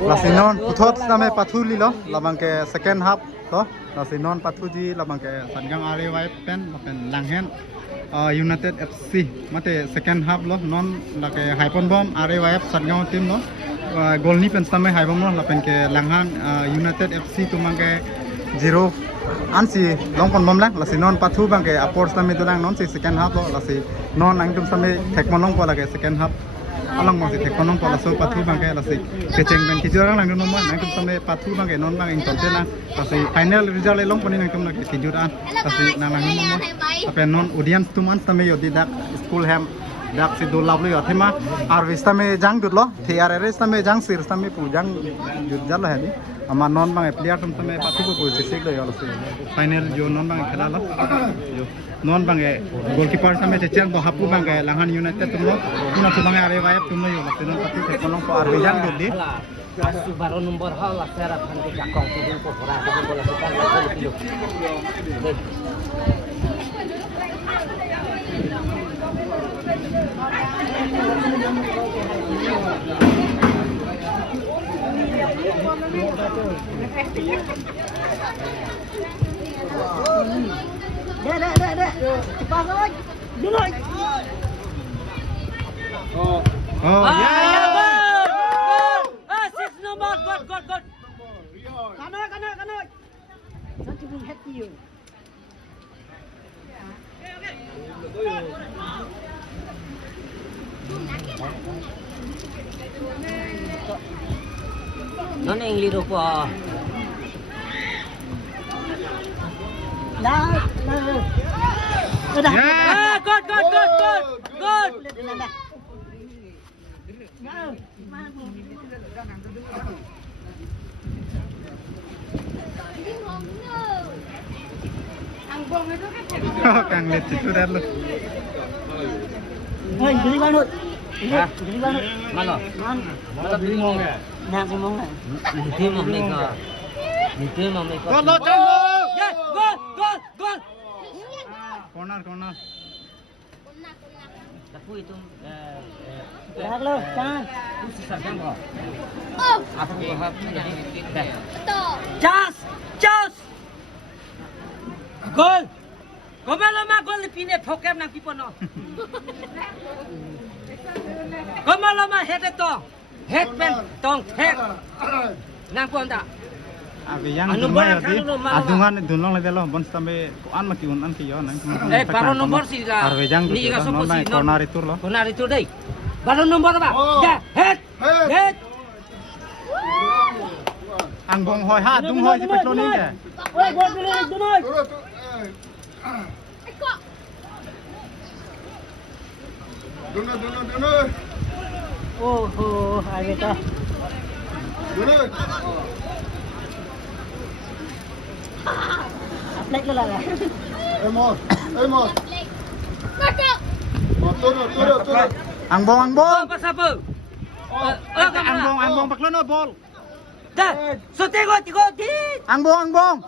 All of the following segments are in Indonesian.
Lasinon putot name pathuli lo labang ke second half lo lasinon pathuji labang ke sanjang RAY pen langhen United FC mate second half lo non lake Haipon Bom RAY sanjang tim lo gol ni pen sampai Haipon lo lapen ke langhan United FC tumang ke 0 ansi longkon bom lang lasinon pathu bang ke apor sampai tu lang non si second half lo lasi non angtum sampai tekmonong pola ke second half alang masih tekmonong pola so pathu bang ke lasi keceng ben kijurang lang nomor angtum sampai pathu bang ke non bang ing tonte lang lasi final result long poni angtum lagi kijuran lasi nang lang nomor apa non audience tuman sampai yo di dak school ham dak si dul lavli yo thema ar vista me jang dut lo TRRS sampai jang sir sampai pujang jujal lah ni ama non bang player tum sampai pathu ko posisi lo yo lasi final jo non bang khela lo yo non bang goalkeeper sampai ceceng bo hapu bang langhan United tum lo tuna tu bang are vibe tum lo yo lasi non pathu ke kolong ko ar jang dut di baru nomor hal lah saya akan ke jakong turun ko pora ko bola sukan ko kilo Dek. Cepat lagi. Dulu. Oh, ya. Gol. Assist nomor gol. Kana. Satu pun hati yo. Nona yang liru po. Nah. Udah. Gol. Kang lihat itu dah lu. Hei, beli banget. Beli banget. Mana? Mana beli mau enggak? Nah, aku mau enggak? Itu mau mereka. Gol. Corner. Tapi itu Lihat lo, jangan. Aku berharap jadi Jas. Gol. Komelo ma gol pine phokem nang pipono. Komelo ma head to. Head pen tong head. Nang ponda. Abi yang adungan dunong le delo bon sampai an maki unan ki yo nang. Baru nomor sih lah. Arwejang ni ga so posi corner itu lo. Corner itu deh. Baru nomor apa? Ya, head. Angbong hoi ha dung hoi si petrol ni ke. Oi, gol dulu. Dunu. Oh, ayo kita. Dunu. Naik dulu lah. Emot. Turun. Angbong. Pas apa? Angbong paklono bol. Dah, shooting gol. Angbong.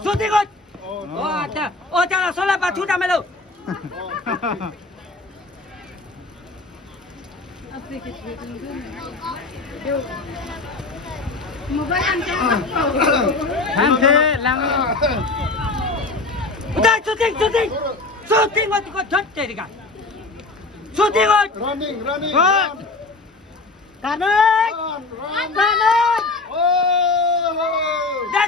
Shooting gol. Oh, ada. Oh, jangan salah batu dah melu. Hante lang. Udah shooting gol jatuh kan. Shooting gol. Running. Kanan. Oh. Dah.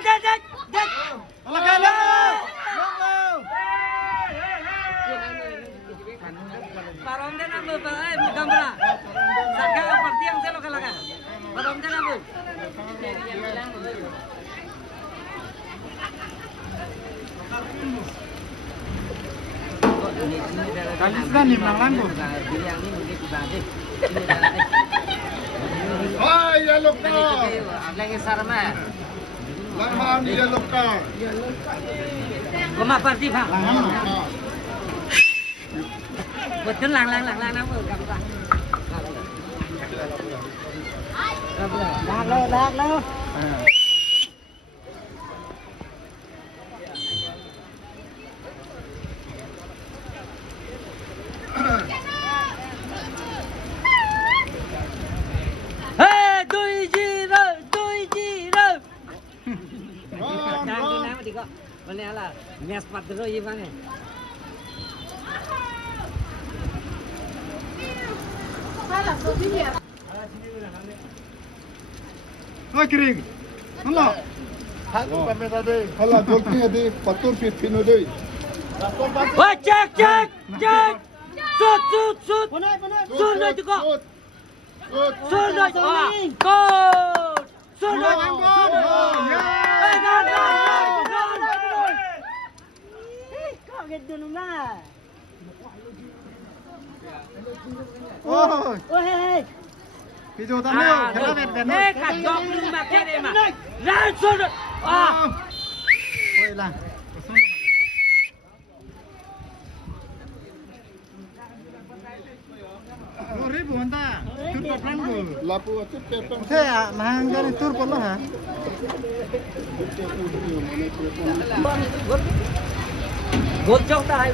Parong dia nama gambar. Saga parti yang saya lokal kan. Parong dia nama. Kali sudah nih langgu. Yang ini mungkin dibanding. Yellow card. Lagi sarma. Langhan yellow card. Koma parti bang. Betul lang nama gambar. Lag lo. Hey, 2-0. lah. Mes patro ye bang. Oi kering. Allah. Hala golki adi patur fit pino doi. Wah cek. Sud. Punai. Sud dah juga. Good. Sud dah. Gol. Sud dah. Gol. Kau gitu nunggu. Oi. Oh hei. Pijo tamyo. Khela bet bet. Kat jok lu makan ni mah. Lan Sud. Oi lang. Ribu anta. Tur papran ko. Lapu ati pepang. Thế à, mà hàng cái này tur polo hả? Gol jok dah hai.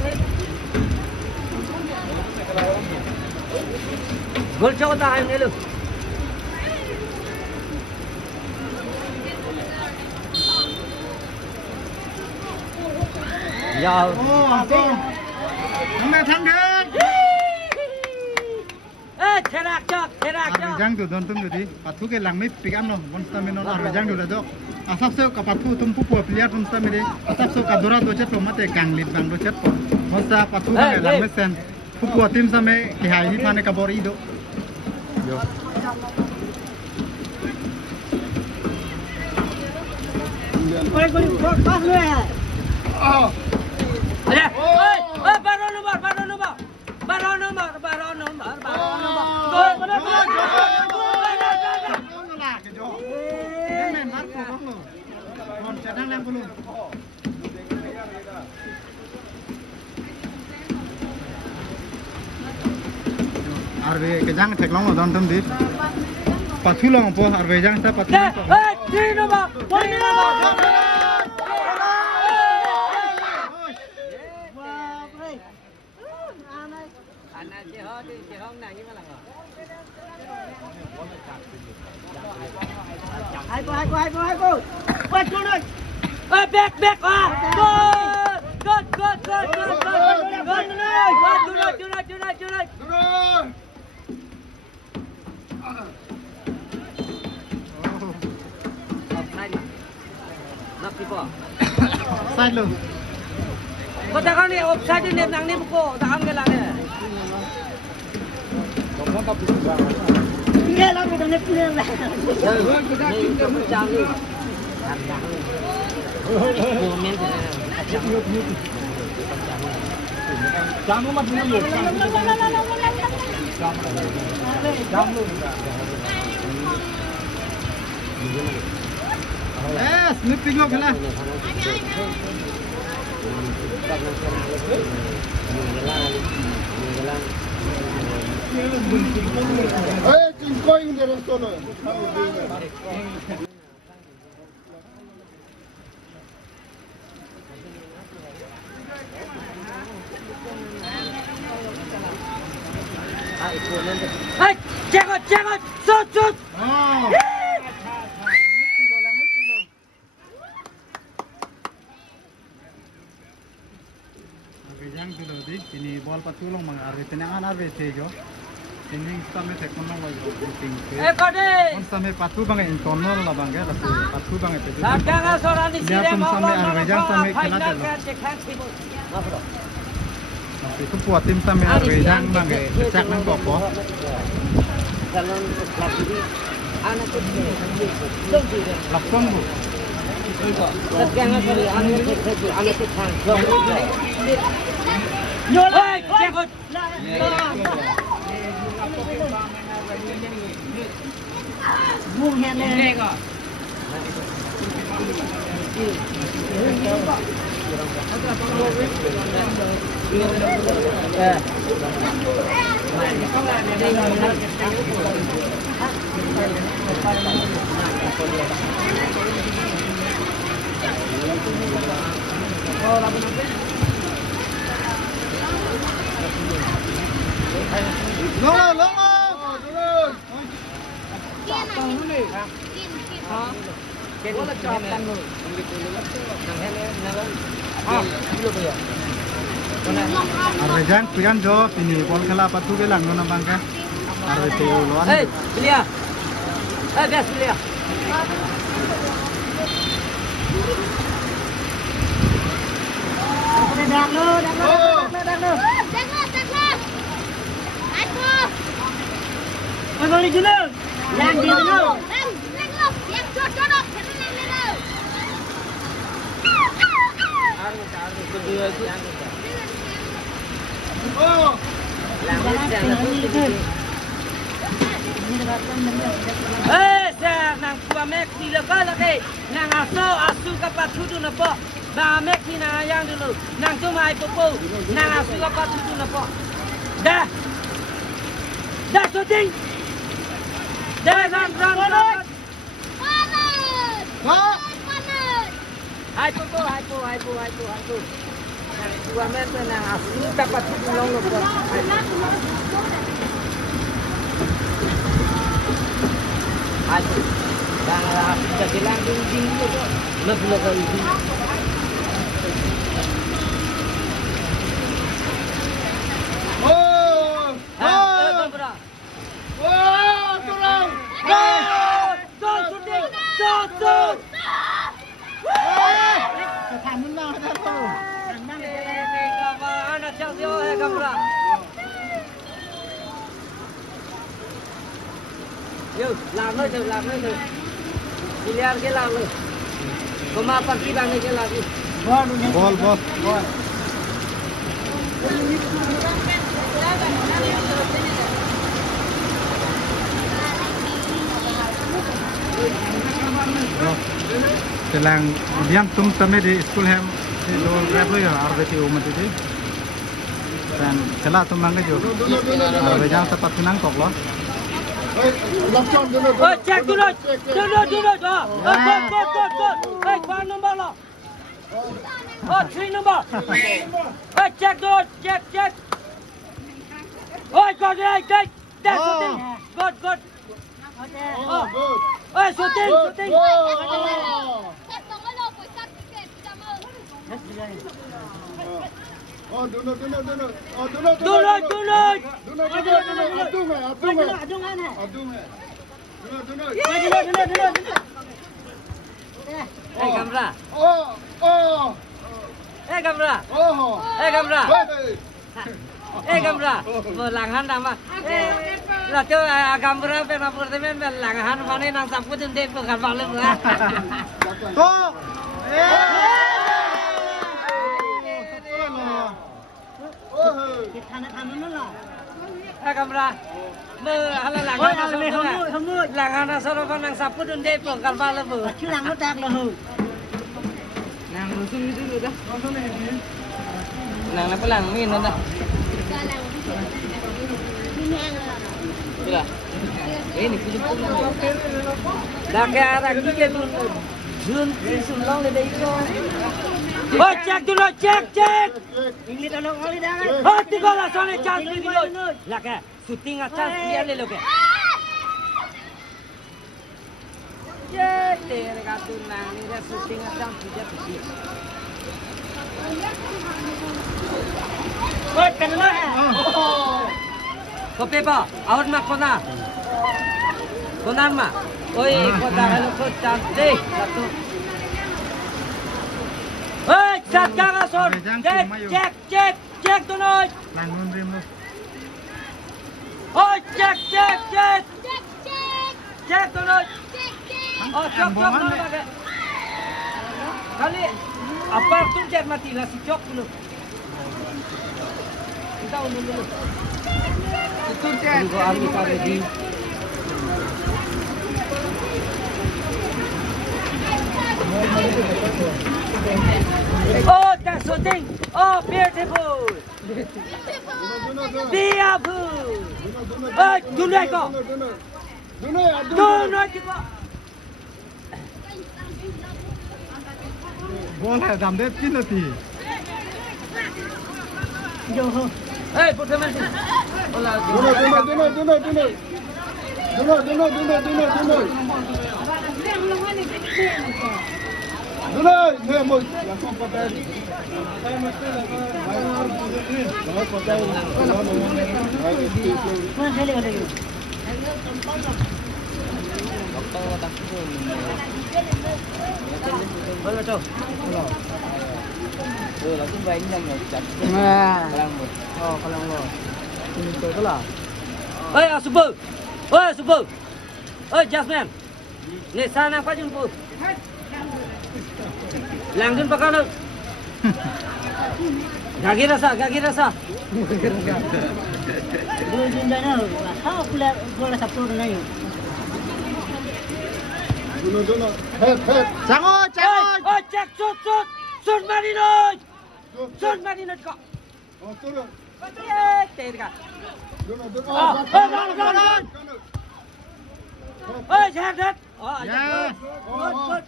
Gol jok dah hai ni lu. Ya. Ô, con. Thằng này thằng đẹp. Terak jok. Arwijang tu don tum jadi. Patu ke lang mit pikam no. Monsta menon arwijang tu dah. Asap se ka patu tum pupu player tum sa mere. Asap se ka dora do chat lo mate ganglit bang do chat po. Monsta patu ke lang mit sen. Pupu tim sa me ki hai hi thane ka bor ido. Yo. Kau gol pas lu ya. Ah. Baru nomor. Arbe ke jang tek long don tum di. Patu long po arbe jang sa patu. Hai cô. Quay xuống đây. Back. Good. Cunai. Turun. Nak tiba. Sai lo. Kau tak kan ni offside ni nang ni buku tak am gelang ni. Iya lah udah ngepil lah. Ni macam ni. Komen tu. Jamu mat dulu. Jamu. Snipping lo khela. Hey, koi unde restono. Hey, jangan. Sud. Oh. Arwijang tu lo di. Ini ball patu long mang arwe tenangan arwe sejo. Ini sampai tekono lo ting. Kau ni. On sampai patu bang internal lah bang ya. Patu bang itu. Jangan seorang ni Lihat sirem sampai Arwijang sampai kena final dulu. kan cekhan sibuk. Apa? Itu puat tim sampai Arwijang bang ya. Cek nang kopo. Kalau lagi ni anak tu lebih. Lapsong bu. Jangan sekali anak cekhan. Hey, jangan. Buông hẹn này. Long. Turun. Bola capan lu. Nang hele nang. Ah, dulu ya. Arwejang kuyan jo ini bol khela patu ke lang na bangka. Arwe te loan. Hey, Belia. Bias Belia. Dah lo. Kau boleh dulu. Yang di dulu. Oh. Nang tua mek ni lega lagi. Nang asu kapat sudu napa. Ba mek ni nang ayang dulu. Nang tu mai popo. Nang asu kapat sudu napa. Dah syuting. Dah run. Hai popo. Nang tua mek nang asu kapat sudu long napa. Aduh, dah jadi langgeng tinggi tu, lebih ini. Oh. Berapa? Oh, tolong. Gol shooting, shot. Kamu na ada tu. Anak Chelsea kamera. Yo, làm thôi. Biliar ke làm thôi. Koma pagi bang ke làm đi. Bol. Telang diam tum sampai di school ham di luar berapa ya arbeti umat itu dan celah tum mangga jo arbejang tepat senang kok loh. Oh, check dulu. Go. Hey, one number lo. Oh, 3 number. Hey, check dulu. Check. Oh, good. That's shooting. Good. Oh, good. Hey, shooting. Oh, dulu. Hey, kamera. Oh. Hey, kamera. Oh. Eh, kamera. Langhan nama. Lah tu kamera pe apartemen pe langhan mana nang sapu tu dek bukan malam lah. Tu. Kamera. Hala langhan asal nang sapu tu dek bukan malam. Chulang nó tạc là hừ. Nang rusun itu dah. Nang apa lang min dah. Bila? Ini pujuk dah ke arah kita tu. Jun long le dai ko. Oh, check dulu, check. Ini tolong kali dah kan. Oh, tiga lah soalnya chance ni dulu. Lah ke, shooting chance dia le lo ke. Check tere katu nang ni dah shooting chance dia tu. Ôi, cần nó à. Kopi pa, awat mak konan ma. Oi, kota kalau kau cantik satu. Oi, sekarang asal. Cek tu noi. Langun rim lu. Oi, cek. Cek tu noi. Oh, cok noi bagai. Kali apa tu cek mati lah si cok dulu. Kita undur dulu. Itu cek. Tunggu habis ready. Oh, that's shooting. Oh, beautiful. Beautiful. Oh, dunai ko. Dunai ko. Bol hai dam de 3 nati. Hey, put them in. Ola. Dulu. Dunay, ne mo. Langsung patay. Patay. Mana saya ada lagi. Boleh tu. Langsung baik ni jangan cak. Oh, kalau lo. Ini tu lah. Oi, Super. Oi, Super. Oi, Jasmine. Ni sana apa jumpa? Langdun pakai lu. Gagi rasa. Dua jinda na. How pula bola sabtu na yun. Dunay. Head. Jangan. Oi, cek sud Marinot kau. Oh, turun. Terika. Dunay. Oi, jangan. Oh, Ya. good.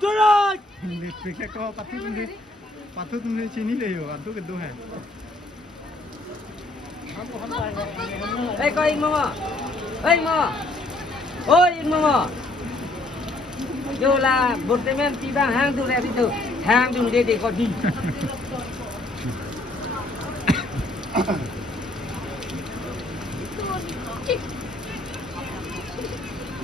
Durut. Listrik ko patut tumne chini le yo atu ke do hai. Eh, kau ing mama. Oi, ing mama. Jola, bortemen tiba hang tu leh itu. Hang tu dia kau di.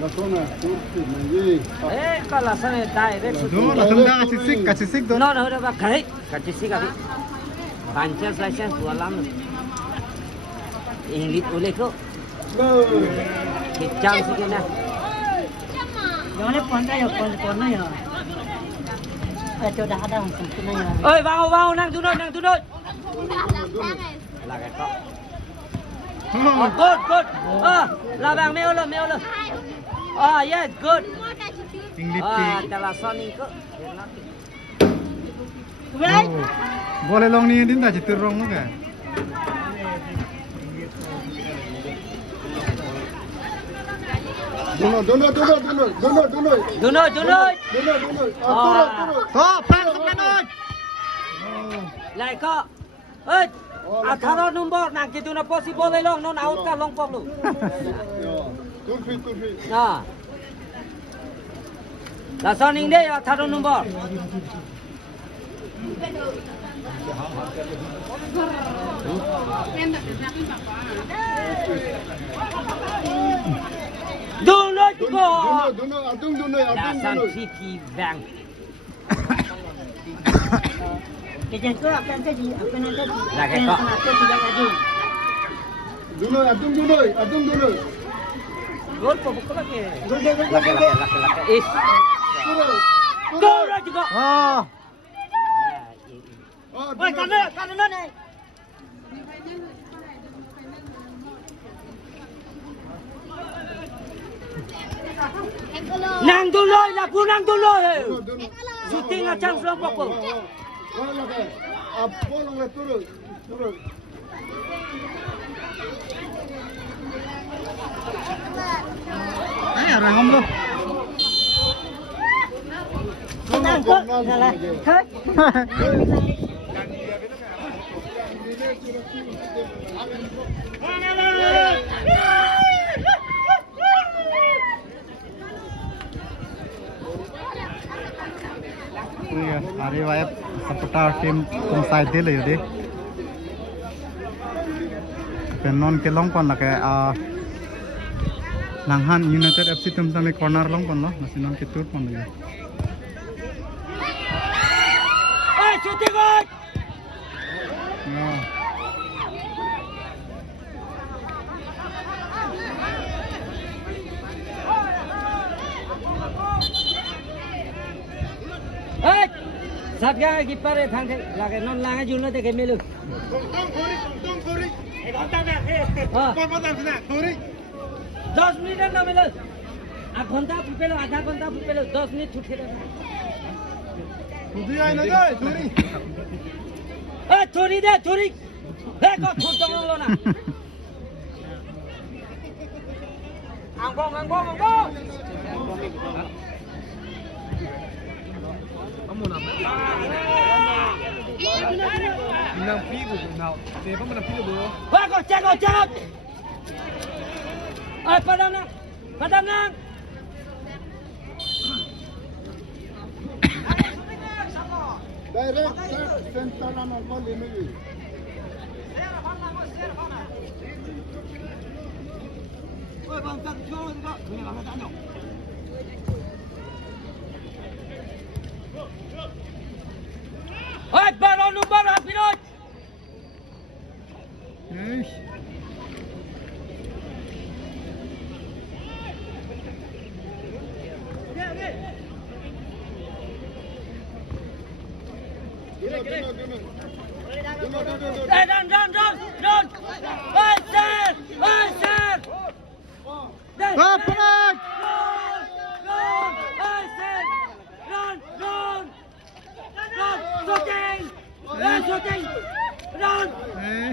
Langsung na. Turun lagi. Eh, kalau sana direct. Do la tunda kachisik do. No, dah kait. Kacisi kaki. Pancas license dua lam. Inglit boleh kau. Kecang sikit nak. Jangan pandai ya, pandai ya. Sudah ada sempurna ya. Oi, bau nang duduk. Lagai kau. Oh, good. Labang meo lo. Oh, yes, good. Inglit Telah soning kau. Right? Boleh long ni din dah jitur rong ke? Dunay. Dunut. Dunay. Turun. To pan panoi. Lai kau. Eh, 18 nombor nak gitu na possible long non out ka long pop lu. Turun. Nah. Lah soning dia 18 nombor. Dunut ko. Dunay. Dasar CP Bank. Kerja tu apa yang tadi? Apa yang tadi? Lagai kau. Kenapa tidak lagi? Dunay. Gol po bukan lagi. Gol. Laki. Is. Turun. Dunut ko. Oh. Oi, kanan ni. Nang duloy na punang duloy. Shooting acang sulang popo. Turun. Ay, arahom lo. Kanan kau. Salah. Hai. Hari wayap supporter team kum side deh le yode. Penon kelong kon la ke Langhan United FC tum tami corner long kon lo nasinon kitur kon le. Eh, shooting gol. Ya. Eh, satga kiper thang lage non langa juno te ke melu. हाँ 10 मिनट ना मिले आधा घंटा पुपेलो 10 मिनट छूट के छोरी दे छोरी हे को छोड़ दो लो ना angkong kamu nama Minang pibu now. Dia pun minang pibu. Wah, kau cakap. Padam nang. Direct set center naman ko limit. Oi, balon number Pinot. Eish. Hey, run. Oi, sir. Oh, Penat! Run. Oi, sir. Run. Shooting. Run. Eh.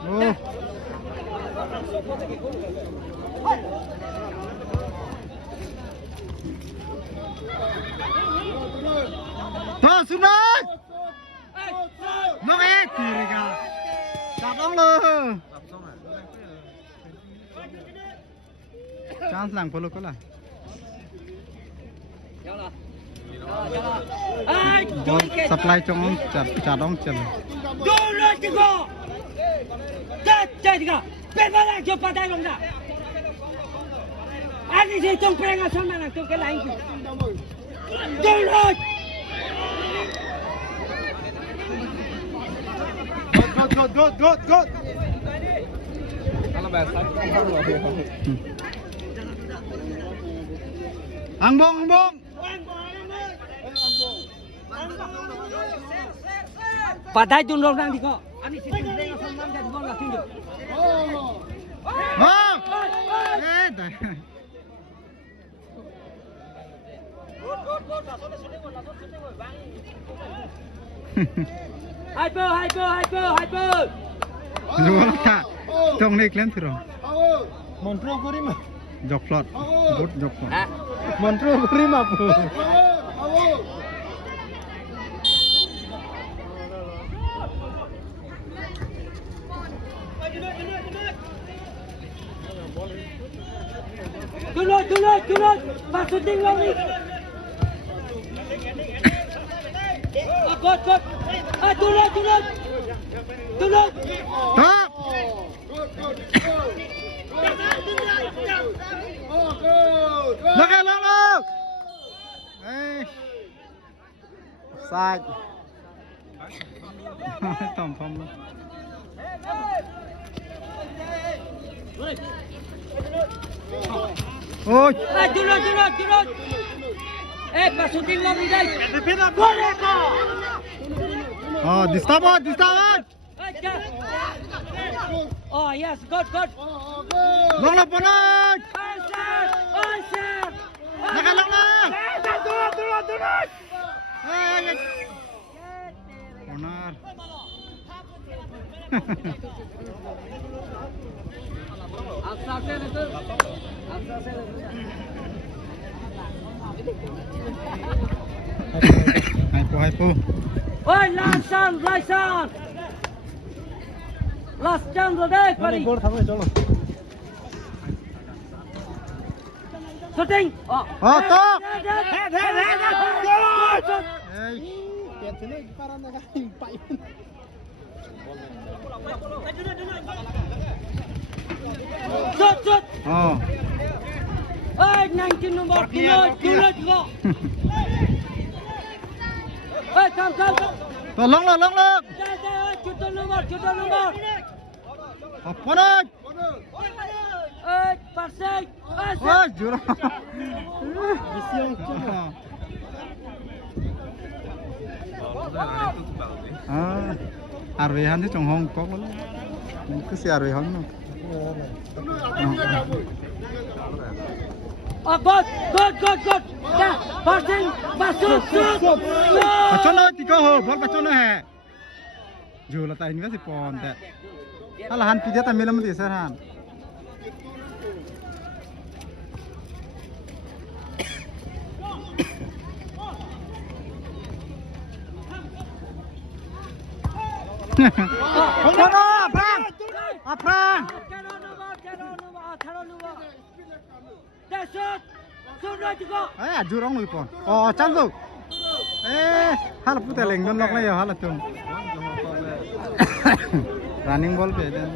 Oh. Thôi xuống đây. Nó ghét kìa kìa. Đạp ông lơ. Chance lang polo ko la. Ai, Ball supply trong ông chả đóng chân. go right to go. Chạy đi. Bên vào cho patay long ra. Anh đi trong preng sao mà làm trong cái lạnh. Go right. Good. Kalau bahasa Ang bong. Patay tu long đang đi co. Anh đi trong preng sao mà làm ball là kinh được. Oh. Eh, dah. Hyper. Jual tak. Trong này kalian tu dong. Montro kurima. Jok plot. Good jok plot. Montro kurima po. Turun. Pasutin long ni. Good. Turun. Stop. Lagi long. Eh. Offside. Tom phong luôn. Ôi. Turun. Pasutin long ni đây. Boleh kau. Oh, distabot. Oh yes, good. Long na panag. Onside. Lagi long na. Turun. Eh. Corner. Hai po. Oi, last chance rồi đấy, buddy. Gol thắng rồi cholo. Shooting. Oh, top. Head. Eh. Kiat sini parang nakahimpay. Shoot. Oh. Oi, 19 number. Turun go. Oi, come. Long. Shoot number. Oh, panag. Oi, passing. Oh, jurang. Arwehan tu trong Hong Kong luôn. Cứ xe Arwehan nó. Oh, good. Yeah, passing. Shoot. Bachon nó thì có hồ, ball bachon nó hè. Dù là tại invest pon tệ. Hal han pidya ta melam ti sir han. Kono, Frank. Frank. Jurong lagi pon. Oh, cantik. Hal putih lenggon lok lagi hal itu. Running ball beda.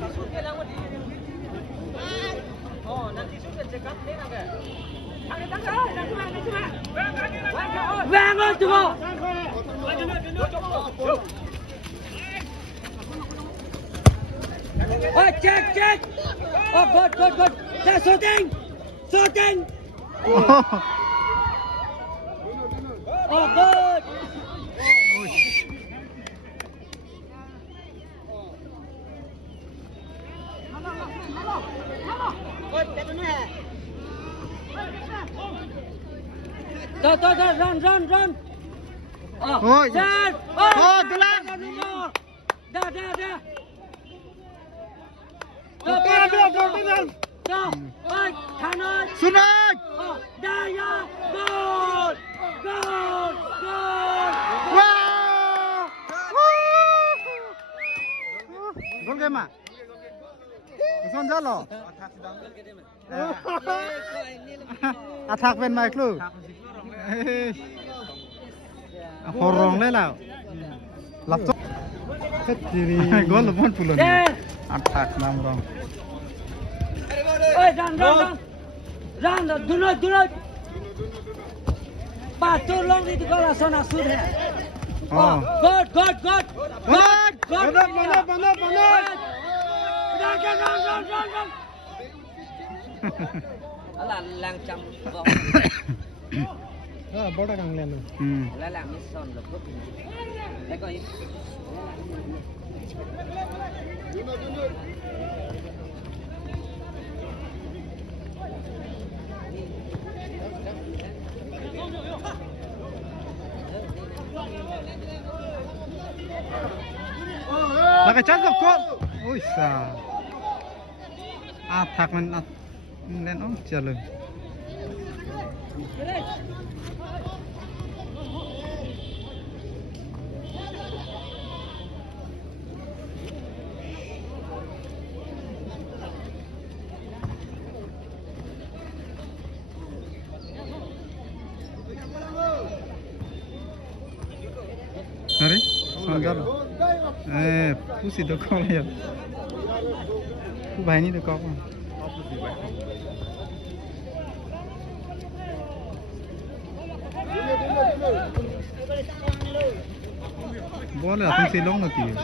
Bangun semua. Oh, check. Oh, good. That's shooting. Oh, good. Run. Oh, Set. Oh, tulang. Dah. Kanan. Sunat. Daya. Gol. Wow. Gol game ah. Son jalo. Attack bên mày luôn. Horong le lao. Lap chok. Gol lo pon pulon. Attack nam rong. Oi, run. Do not. Patu long itu kalau sana sudah. Oh. Good. Mana. Run. Alah langcam. Bora kang leno. Lang mission lebut. Tengok ini. Pakai cangkep kok. Wisa. Attack men len om jalan. Sorry, sonjal. Pusi to kau ya. Bahini to kau. Boleh, aku silong nanti.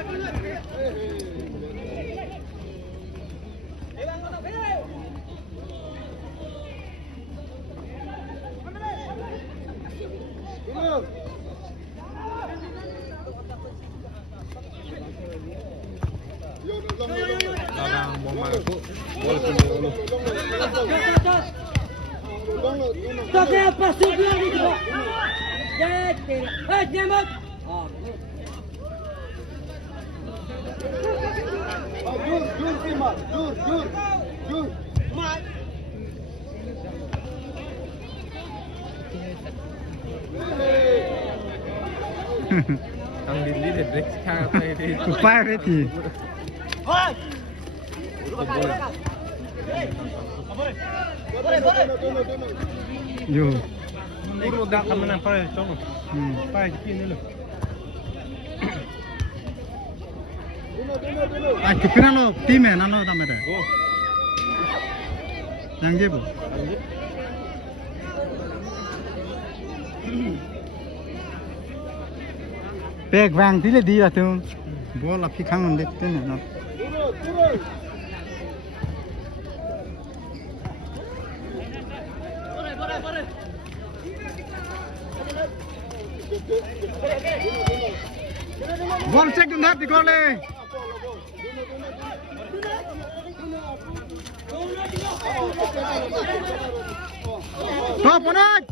Toque a passo bionico. Andiamo. Dur. Kang Billy de break kang apa ini? Upaya reti. Yo. Ini udah kamu nampak ya, coba. Pakai gini loh. Kepiran lo tim ya, nano tamere. Yang dia bu. Pek bang tile dia tu. Bola pikang dekte ne na. Ball check dun hati gole. Stop Panat.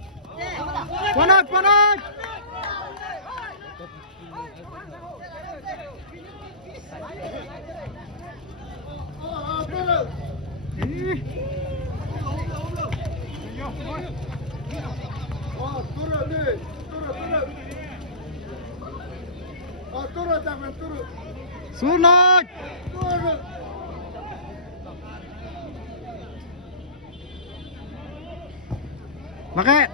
Sunat. Pakai.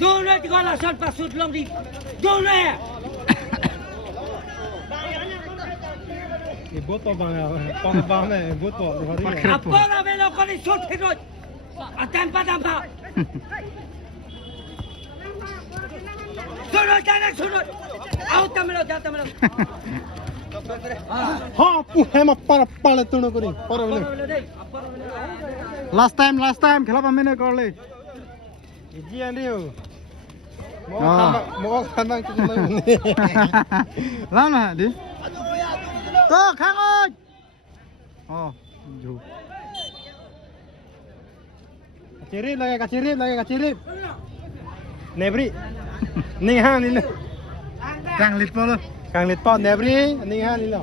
Dono tiga lasan pasut long di. Dono. Botol bang, botol. Apa lah belo kali sut hirot. Atampa. Sunut. Out tamelo. हाँ पुहे में पर तुनो करी पर Last time खेला मैंने कर ले जी आंधी हो mau kandang tu lama di tuh kangen oh jauh kacirip nebri ning ha ni kang lit polo kang lit pot nebri ning ha ni lo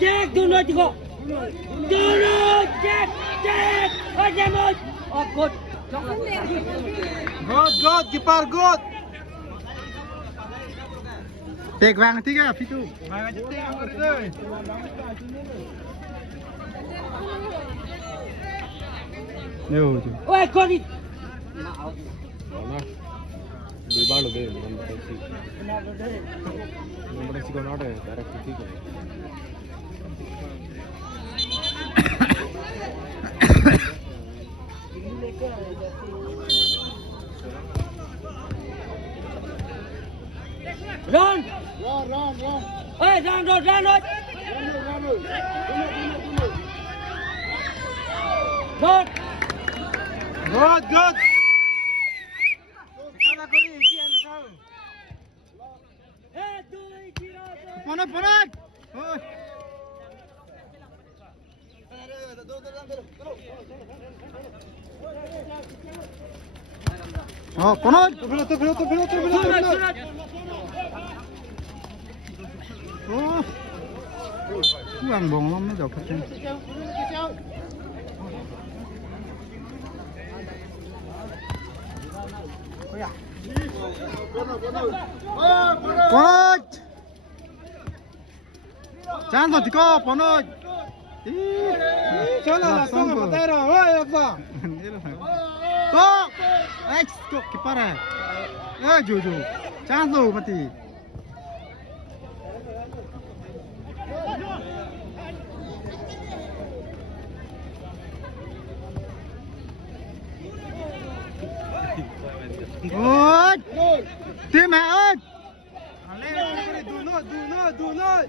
Jack, dono tiga. Dono, Jack. Oh, jamut. Oh, good. good keeper good tek vàng tiga fitu mai jeting anggur tu yo jo Oh, good. di balu deh nomor isi kau ada direct tiga Run. Run. Oi, run. good kala kori isi ani kau Ponot. Oh. Oh, ponot. Sunut. Oh. Kuang bong lắm nó dọc hết. Ponot. Chance thì có ponot. Chola sama patero oi apa Go! Ex go kipara. Jo. Chance lo mati. Ôi! Tim mẹ ơi! do not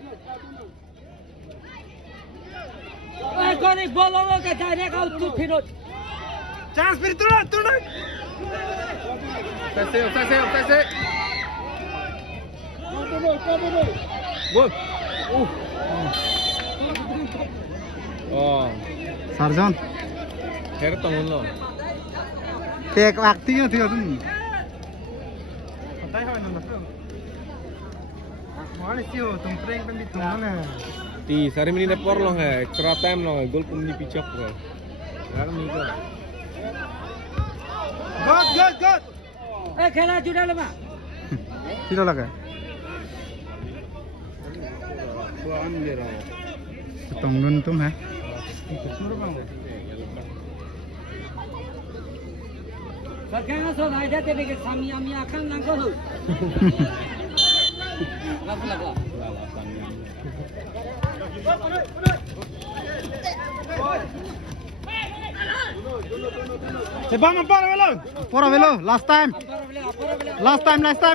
Oi, con đi bolo cái trái này kau tu hirot. chance per turun Tase Gol Oh Sarjan. Kaya tangon lo Tek waktu nya dia tu. Patay hoy na Mohon sih तुम ट्रेन पे भी तुम ना Di sari menit por lo hai, extra time lo hai, gol pun ni pickup lo. Yaar ni ko. good Eh, खेला जुड़ा लगा. Tidak lagi. Tuan le raha hu. Tunggun तुम है. Sekarang so naik dia dengan sami akan nangkau lu. Lagu. Sebang apa lo Pora velo last time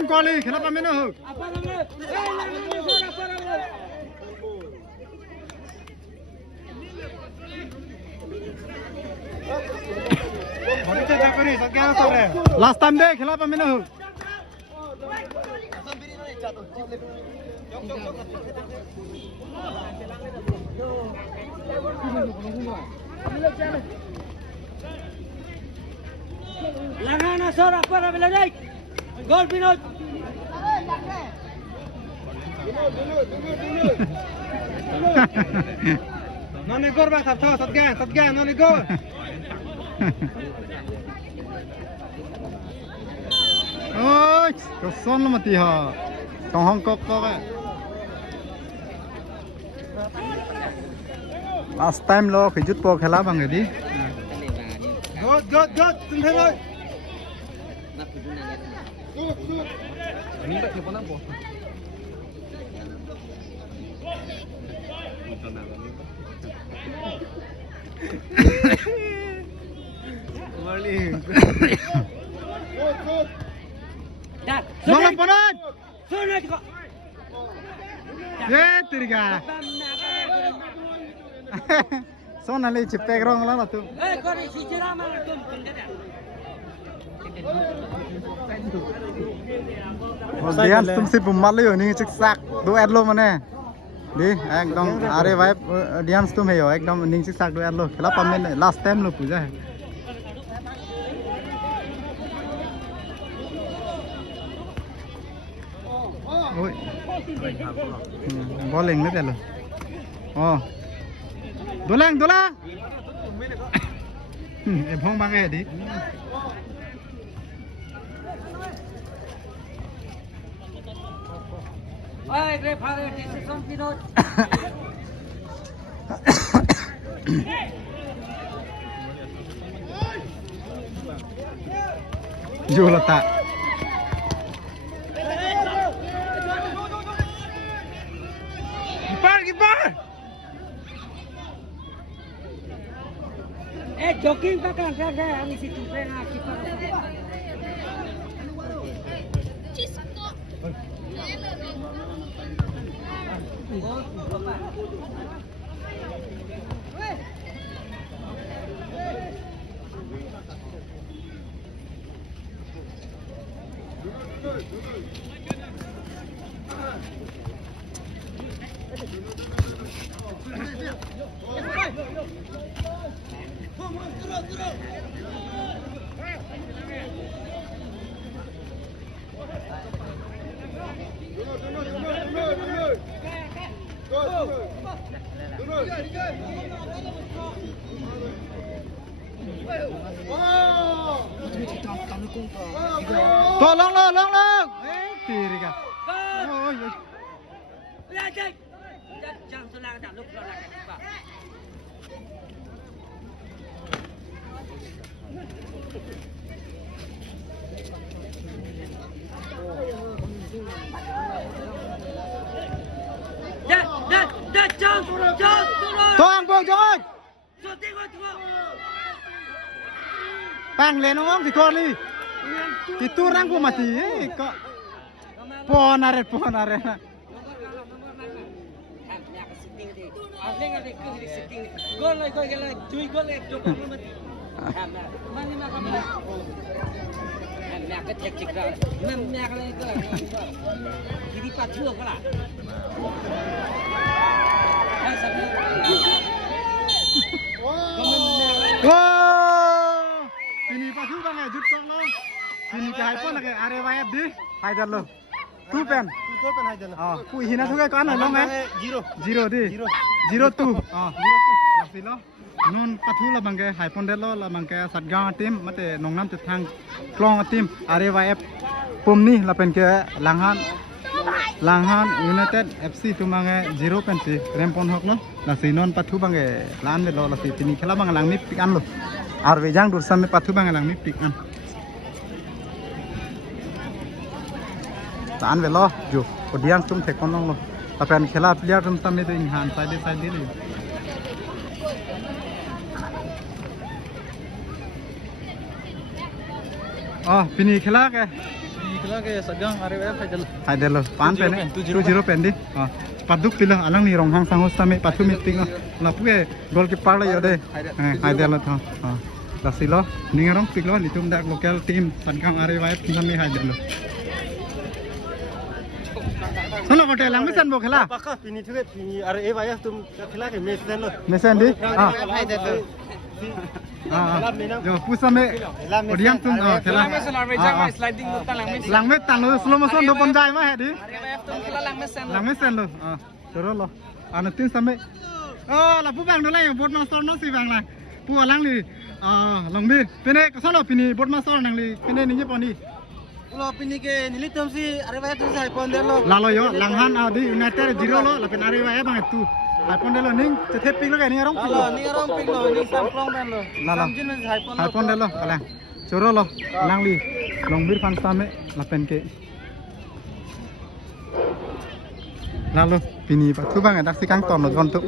kali kenapa meno hook. Apa nama? Bagi cakap ni sekian sore Last time deh kenapa meno hook. Langan asor apa dah bila naik. Gol Pinot. Non è gol bang sat gan non è gol. Ôi, có son mà tí hả? Trong Hong Kong có vậy. Last time lo phải chút po khela bằng người đi. Good, tung thế thôi. Minta siapa nampo? Dah. Long lang panat. Sunat kau. Ye, tiriga. Son ali chipek rong lang tu. Eh, kau ni si cerah mana tu? Dian तुमसे बुम्माले हो नहीं चिक साक दो एडलो मने दी एकदम अरे भाई डियान तुम है हो एकदम निंग चिक साक दो एडलो खेला पम्मे लास्ट टाइम लो पूजा है ओए बॉलिंग में चलो ओ दोलांग ए भोंग बांगे दी Oi, referee, decision Pinot. जो लता keeper Eh, jogging tak kan saya ni situ saya kiper. to long eh tiri ka ôi Ya, cek. Jangan selang dah luk selang kiper. Dah, jump turun. to ang bong jong So tengok. pang le no om si kon li itu rang ko mati ko ponare Gol lagi kau gila, cuy gol lagi jumpa mati. Mana makan mana? Nak kecek cek dah. Nak lagi kau. Jadi patu kau lah. wow ini pasu bang ya jut kong lo ini cahai pon lagi are wayat di haidar lo tu pen Gol pen haidal. oh ku hina tu kan lo ngai zero di zero tu oh masih lo non pathu la bang ke hai pon de lo la bang ke satgang tim mate nongnam te thang klong tim are wayat pumni la pen ke langhan United FC tu mange zero pen si rempon hok lo la si non pathu bang ke lan de lo la si tini khela bang lang ni pik an lo ar vejang dur sam me pathu bang lang ni pik an tan ve lo jo odiang tum the kon lo ta pen khela player tum sam me tu han side ni oh pini khela ke Nikla ke sagang are wayat haidal. haidar lo pan pen 2-0 pen di oh paduk pila alang ni rong hang sangos tame pathu mi pik la pu ke goalkeeper lo yode haidar lo tho la si lo ningarong pik lo litum dak local team sadgang are wayat sam me haidar lo Solo hotel lang mesan bo khela. Pakah pini tu pini ada bayar tu khela ke mesen lo. Mesan di. Ah. Hai dah tu. Jo pusame. Odiam tum khela. sliding tu Lang met tang lo slow motion do pon jai ma he di. lang mesan Lang mesan lo. Choro lo. Anu tin same. La pu bang do lai bot ma sor no si bang la. Pu lang li long bi. Pene solo pini bot ma sor nang li pene ni pon di. lo pini ke nilitum si are bayar tu sai pon de lo Lalo yo langhan di United 0 lo la pen are wa bang tu. Hai pon de lo ning chethe pik lo ga ni arong pik lo. ni rom pik lo ni samplong dan lo Lalo. samjin men sai pon Hai pon de lo kalang. Choro lo lang li long bir fan same la pen ke. Lalu pini patu bang dak sikang ton lo gon tu.